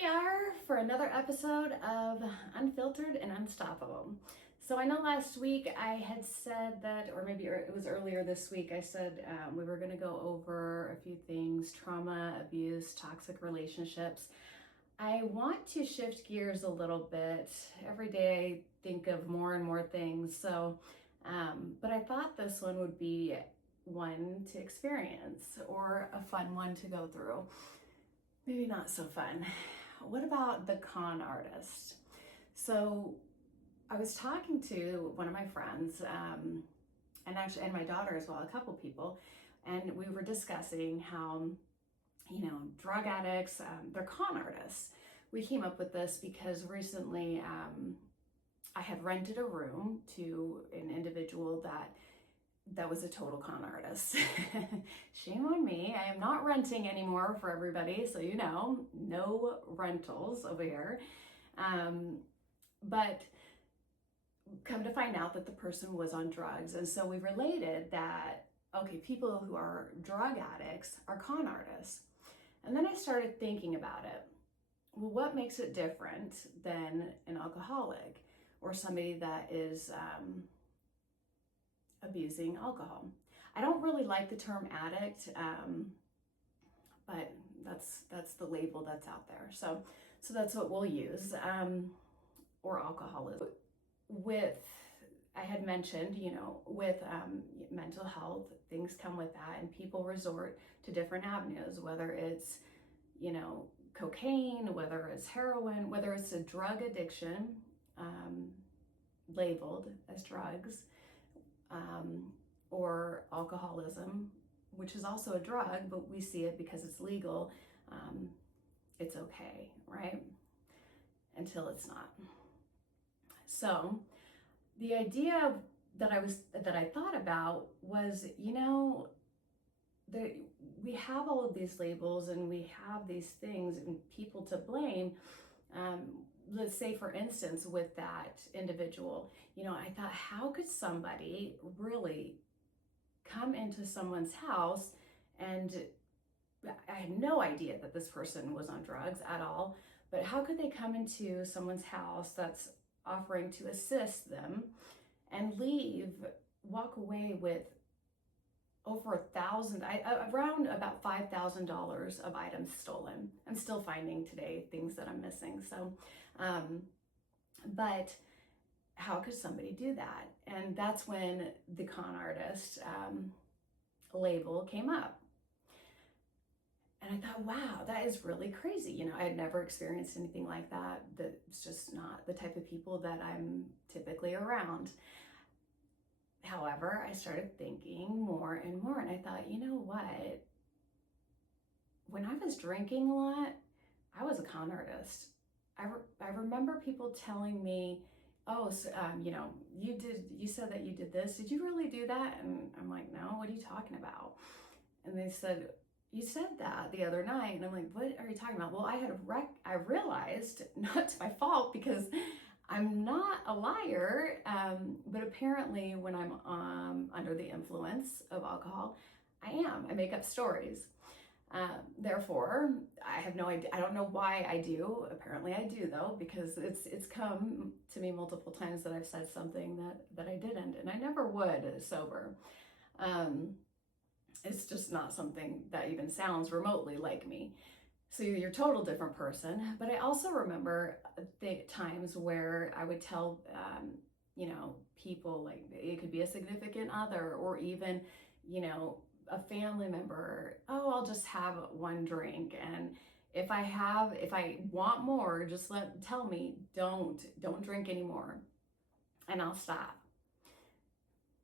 we are for another episode of Unfiltered and Unstoppable. So I know last week I had said that, or maybe it was earlier this week, I said we were going to go over a few things: trauma, abuse, toxic relationships. I want to shift gears a little bit. Every day I think of more and more things. But I thought this one would be one to experience or a fun one to go through. Maybe not so fun. What about the con artist? So I was talking to one of my friends, and my daughter as well, a couple people, and we were discussing how, drug addicts, they're con artists. We came up with this because recently I had rented a room to an individual that was a total con artist. Shame on me. I am not renting anymore for everybody, so no rentals over here. But come to find out that the person was on drugs. And so we related that, okay, people who are drug addicts are con artists. And then I started thinking about it. Well, what makes it different than an alcoholic or somebody that is abusing alcohol? I don't really like the term addict, but that's the label that's out there. So that's what we'll use, or alcoholism. I had mentioned, with mental health, things come with that, and people resort to different avenues, whether it's, cocaine, whether it's heroin, whether it's a drug addiction, labeled as drugs, or alcoholism, which is also a drug, but we see it because it's legal. It's okay, right? Until it's not. So the idea that I thought about was, we have all of these labels and we have these things and people to blame. Let's say, for instance, with that individual, I thought, how could somebody really come into someone's house, and I had no idea that this person was on drugs at all, but how could they come into someone's house that's offering to assist them and walk away with over around about $5,000 of items stolen? I'm still finding today things that I'm missing. So, but how could somebody do that? And that's when the con artist label came up. And I thought, wow, that is really crazy. I had never experienced anything like that. That's just not the type of people that I'm typically around. However, I started thinking more and more, and I thought, you know what? When I was drinking a lot, I was a con artist. I remember people telling me, oh, so, you said that you did this. Did you really do that? And I'm like, no, what are you talking about? And they said, you said that the other night. And I'm like, what are you talking about? Well, I realized, not to my fault, because I'm not a liar, but apparently when I'm under the influence of alcohol, I make up stories. Therefore, I have no idea. I don't know why I do. Apparently I do, though, because it's come to me multiple times that I've said something that I didn't, and I never would sober. It's just not something that even sounds remotely like me. So you're a total different person. But I also remember the times where I would tell, people, like, it could be a significant other or even, a family member, oh, I'll just have one drink. And if I want more, just tell me, don't drink anymore, and I'll stop.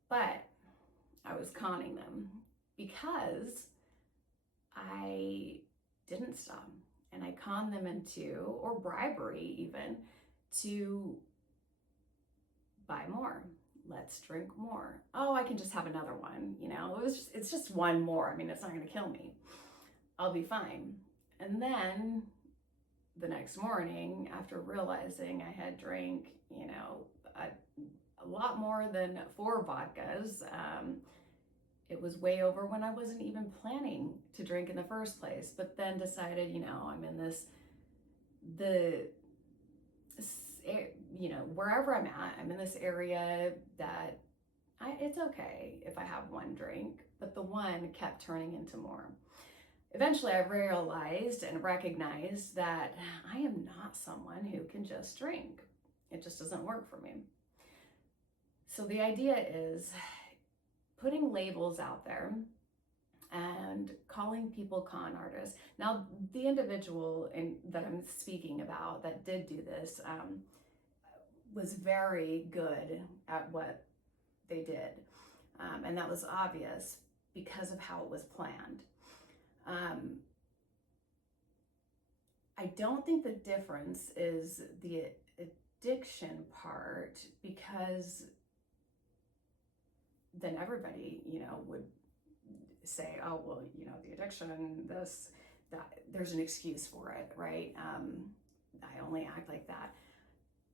But I was conning them because I didn't stop, and I conned them into, or bribery even, to buy more. Let's drink more. Oh, I can just have another one. It's just one more. I mean, it's not going to kill me. I'll be fine. And then the next morning, after realizing I had drank, a lot more than 4 vodkas, it was way over when I wasn't even planning to drink in the first place, but then decided, I'm in the, wherever I'm at, I'm in this area that it's okay if I have one drink, but the one kept turning into more. Eventually, I realized and recognized that I am not someone who can just drink. It just doesn't work for me. So the idea is putting labels out there and calling people con artists. Now, the individual that I'm speaking about that did do this was very good at what they did. And that was obvious because of how it was planned. I don't think the difference is the addiction part, because then everybody, would say, oh, well, the addiction, this, that, there's an excuse for it, right? I only act like that.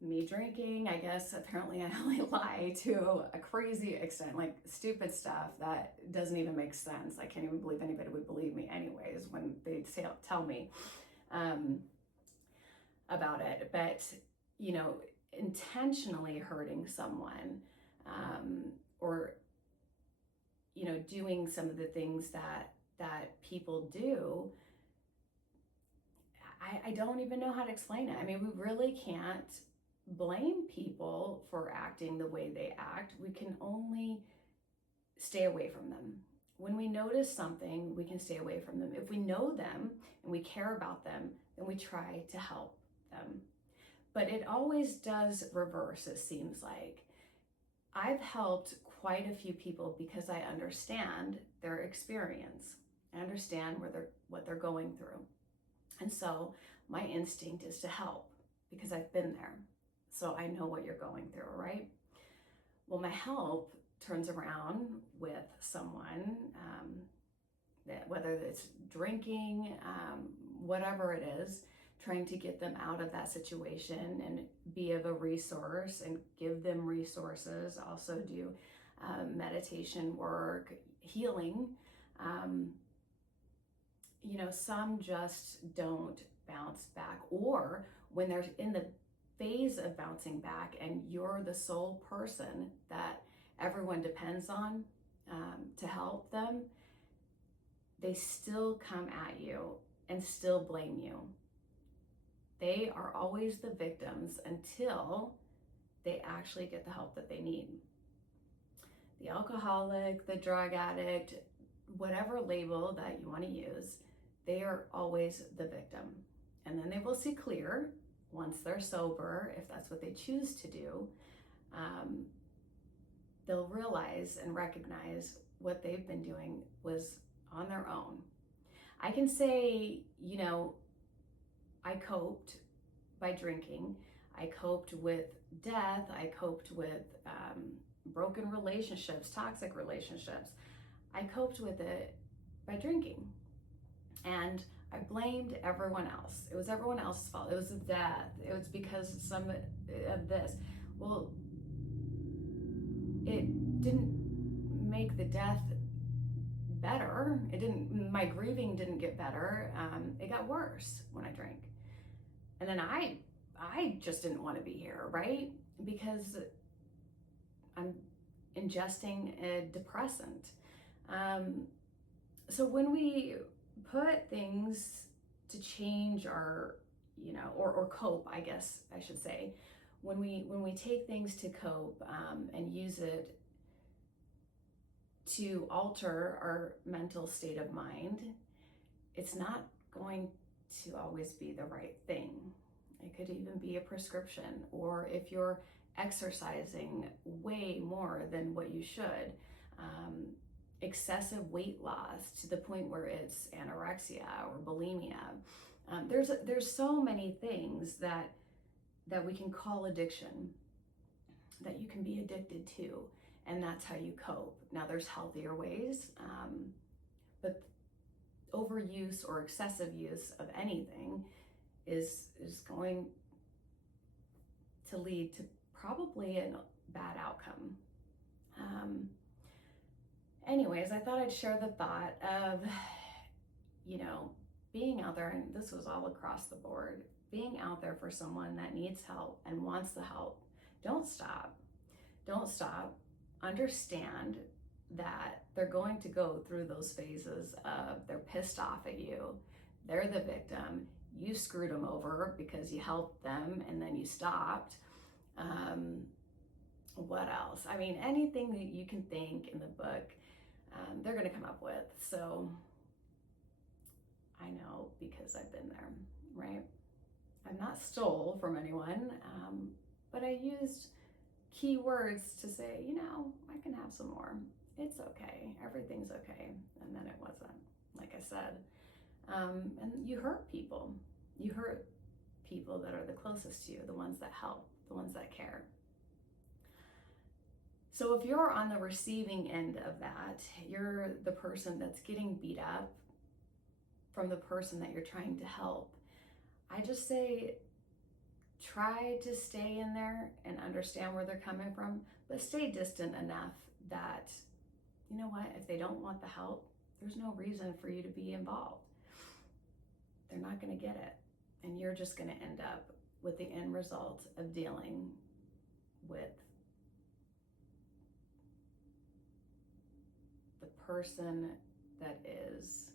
Me drinking, I guess apparently I only lie to a crazy extent, like stupid stuff that doesn't even make sense. I can't even believe anybody would believe me anyways when they tell me about it. But, intentionally hurting someone, or, doing some of the things that people do, I don't even know how to explain it. I mean, we really can't blame people for acting the way they act. We can only stay away from them. When we notice something, we can stay away from them. If we know them and we care about them, then we try to help them. But it always does reverse, it seems like. I've helped quite a few people because I understand their experience. I understand what they're going through. And so my instinct is to help because I've been there. So I know what you're going through, right? Well, my help turns around with someone that, whether it's drinking, whatever it is, trying to get them out of that situation and be of a resource and give them resources, also do meditation work, healing. Some just don't bounce back, or when they're in the phase of bouncing back and you're the sole person that everyone depends on to help them, they still come at you and still blame you. They are always the victims until they actually get the help that they need. The alcoholic, the drug addict, whatever label that you want to use, they are always the victim. And then they will see clear once they're sober, if that's what they choose to do. They'll realize and recognize what they've been doing was on their own. I can say, I coped by drinking. I coped with death. I coped with broken relationships, toxic relationships. I coped with it by drinking. And I blamed everyone else. It was everyone else's fault. It was the death. It was because some of this. Well, it didn't make the death better. My grieving didn't get better. It got worse when I drank. And then I just didn't want to be here, right? Because I'm ingesting a depressant. So when we put things to change our, or cope, I guess I should say, when we take things to cope and use it to alter our mental state of mind, it's not going to always be the right thing. It could even be a prescription, or if you're exercising way more than what you should, excessive weight loss to the point where it's anorexia or bulimia. There's so many things that we can call addiction, that you can be addicted to, and that's how you cope. Now there's healthier ways, but overuse or excessive use of anything is going to lead to probably a bad outcome. Anyways, I thought I'd share the thought of, being out there, and this was all across the board, being out there for someone that needs help and wants the help. Don't stop. Don't stop. Understand that they're going to go through those phases of they're pissed off at you, they're the victim, you screwed them over because you helped them and then you stopped. What else? I mean, anything that you can think in the book, they're going to come up with. So I know because I've been there, right? I've not stole from anyone, but I used key words to say, I can have some more. It's okay. Everything's okay. And then it wasn't, like I said. And you hurt people. You hurt people that are the closest to you, the ones that help, the ones that care. So if you're on the receiving end of that, you're the person that's getting beat up from the person that you're trying to help. I just say, try to stay in there and understand where they're coming from, but stay distant enough that, you know what, if they don't want the help, there's no reason for you to be involved. They're not going to get it. And you're just going to end up with the end result of dealing with the person that is